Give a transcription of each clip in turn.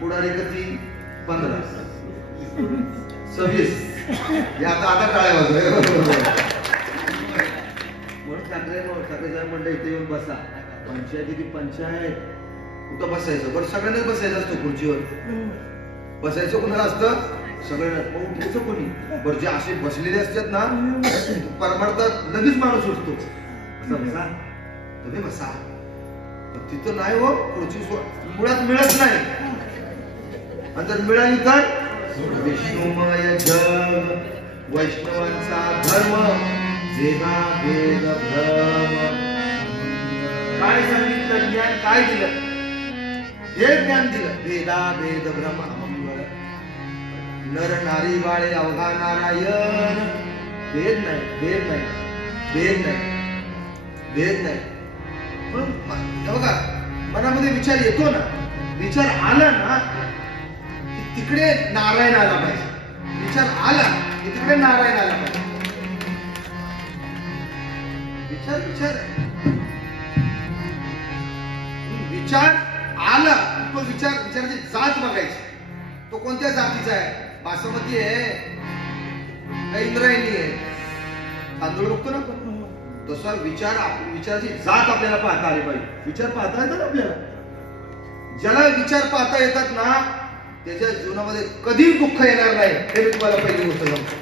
पुढारी किती 15 26 आता टाळ्या वाजवाय म्हणून ठाकरे साहेब म्हणलं इथे येऊन बसा. पंचायती पंचायत कुठं बसायचं? बरं सगळ्यांनाच बसायचं असतं खुर्चीवर. बसायचं कोणाला असतं? सगळ्यांना. उठायचं कोणी? बरं जे असे बसलेले असतात ना परमार्थात लगेच माणूस उठतो. बसा तुम्ही बसा. तिथं नाही हो खुर्ची मुळात मिळत नाही. आणि जर मिळाली तर विष्णुमय जग वैष्णवांचा धर्म वेदा वेद भ्रम. काय सांगितलं? ज्ञान काय दिलं? हे ज्ञान दिलं. वेदा वेद भ्रम अमंगळ. नर नारी बाळे अवघा नारायण. भेद नाही, भेद नाही, भेद नाही, भेद नाही. बघा मनामध्ये विचार येतो ना, विचार आला ना तिकडे नारायण आला पाहिजे. विचार आला की तिकडे नारायण आला पाहिजे. विचार विचार विचार आला तो विचाराची जात बघायची. तो कोणत्या जातीचा आहे? बासमती आहे का इंद्रायणी आहे? तांदूळ बघतो ना आपण. तसा विचाराची जात आपल्याला पाहता आली पाहिजे. विचार पाहता येतात आपल्याला. ज्याला विचार पाहता येतात ना त्याच्या जीवनामध्ये कधी दुःख येणार नाही. हे मी तुम्हाला पहिली गोष्ट सांगतो.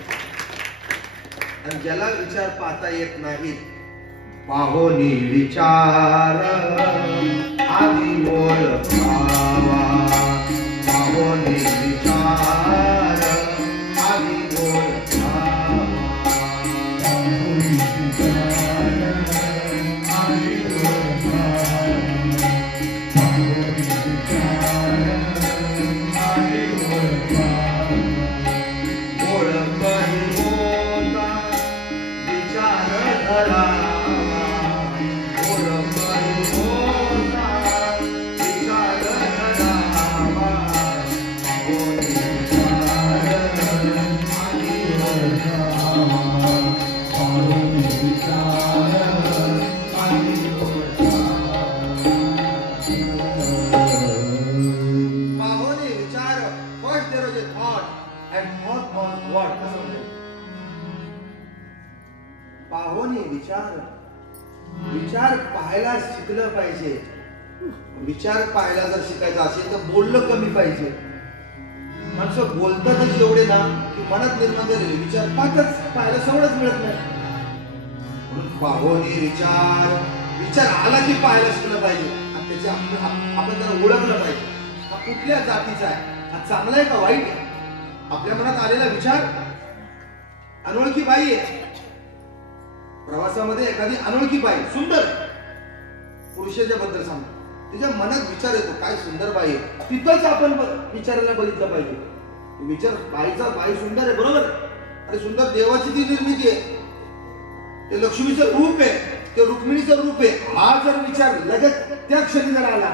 आणि ज्याला विचार पाहता येत नाहीत पाहोनी विचार आधी ओळखावा. पाहोनी विचार आधी ओळखावा. विचार पाहायला शिकलं पाहिजे. विचार पाहायला जर शिकायचं असेल तर बोललं कमी पाहिजे. माणसं बोलतातच एवढे ना की मनात निर्माण झालेले विचार पाहायला सवडच मिळत नाही. म्हणून पाहोनी विचार. विचार आला की पाहायला शिकलं पाहिजे. आणि त्याची आपण त्याला ओळखलं पाहिजे. हा कुठल्या जातीचा आहे? हा चांगला आहे का वाईट आहे? आपल्या मनात आलेला विचार अनोळखी बाई आहे. प्रवासामध्ये एखादी अनोळखी बाई सुंदर पुरुषाच्या बद्दल सांगतो. तिच्या मनात विचार येतो काय सुंदर बाई आहे. तिथंच आपण विचारायला बघितलं पाहिजे. विचार बाई सुंदर आहे बरोबर. अरे सुंदर देवाची ती निर्मिती आहे. ते लक्ष्मीचं रूप आहे. ते रुक्मिणीचं रूप आहे. हा जर विचार लगेच त्या क्षणी जर आला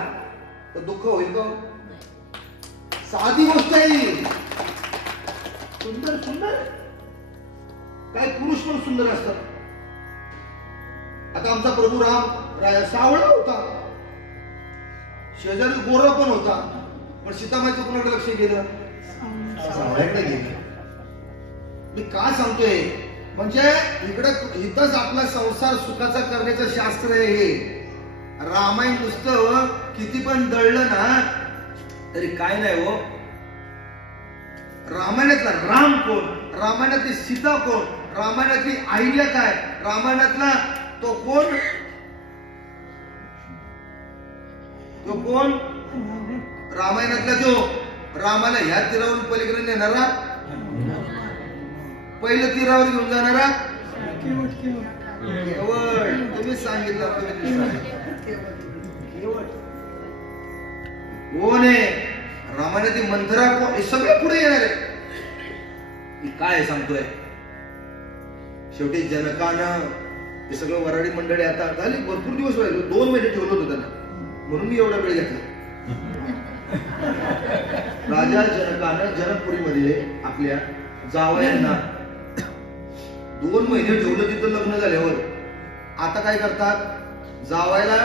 तर दुःख होईल का? साधी गोष्ट आहे. सुंदर सुंदर काय पुरुष पण सुंदर असतात. आता आमचा प्रभू राम सावळा होता. शेजारी गोरा पण होता. पण सीतामाईचं कोणाकडे लक्ष गेलं? सावळ्याकडे गेलं. मी का सांगतोय म्हणजे इथंच आपला संसार सुखाचा करण्याचं शास्त्र आहे हे. रामायण नुसतं किती पण दळलं ना तरी काय नाही हो. रामायणातला राम कोण? रामायणातली सीता कोण? रामायणातली अहिल्या काय? रामायणातला तो कोण? तो कोण? रामायणातला तो रामाला ह्या तीरावरून पलीकडे नेणारा, पहिलं तीरावर घेऊन जाणारा केवळ. तुम्ही सांगितलं कोण आहे? रामायणाची मंथरा कोण? हे सगळे पुढे येणार आहे. काय सांगतोय? शेवटी जनकानं हे सगळं वराडी मंडळी आता झाली भरपूर दिवस राहिलो. 2 महिने ठेवलं होतं त्यांना म्हणून मी एवढा वेळ घेतला. राजा जनकानं जनकपुरीमध्ये आपल्या जावयांना 2 महिने ठेवलं तिथं लग्न झाल्यावर. आता काय करतात? जावायला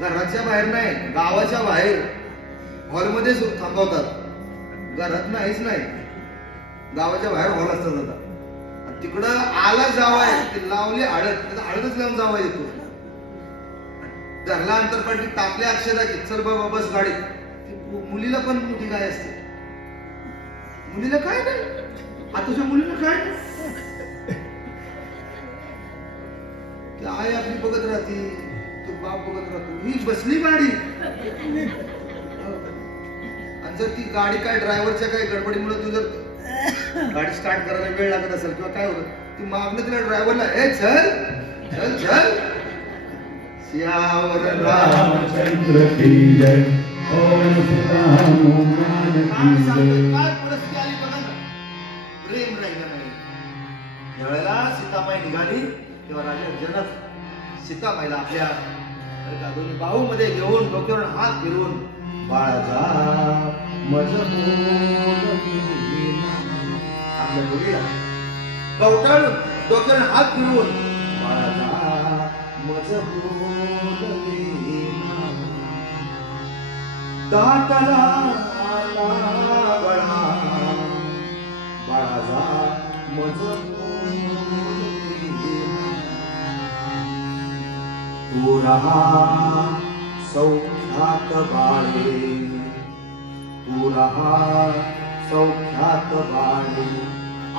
घराच्या बाहेर नाही गावाच्या बाहेर हॉलमध्ये थांबवतात, घरात नाहीच नाही, गावाच्या बाहेर हॉल असतात आता. तिकडं आला जावाय, ते लावली हळद, हळदच लावून जावा येतो. घरला अंतरपाठी टाकल्या अक्षदा की चल बाबा बस गाडीत. मुलीला पण मोठी काय असते, मुलीला काय नाही, आताच्या मुलीला काय नाही, ती आई आपली बघत राहते, तो बाप बघत राहतो, ही बसली गाडी. आणि जर ती गाडी काय ड्रायव्हरच्या काही गडबडीमुळे तू जर गाडी स्टार्ट करायला वेळ लागत असेल किंवा काय होतं, ती मागणं तिला ड्रायव्हरला ए चल चल चल. सियावर रामचंद्र की जय, ओम सीता हनुमान की जय. काय परिस्थिती आली बघा ना, प्रेम राहिलं नाही. ज्यावेळेला सीतामाई निघाली तेव्हा राजा जनक सीतामाईला आपल्या दोन्ही बाहू मध्ये घेऊन डोक्यावर हात फिरवून बाळाचा आपल्या मुलीला कवटाळून डोक्यावर हात फिरवून बाळाचा दाताला गळा बाळाचा तू रहा सौख्यात बाळे, तू रहा सौख्यात बाळे,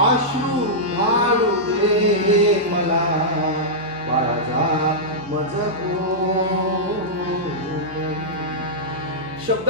अश्रू ढाळू दे मला बाळाचा मज. शब्द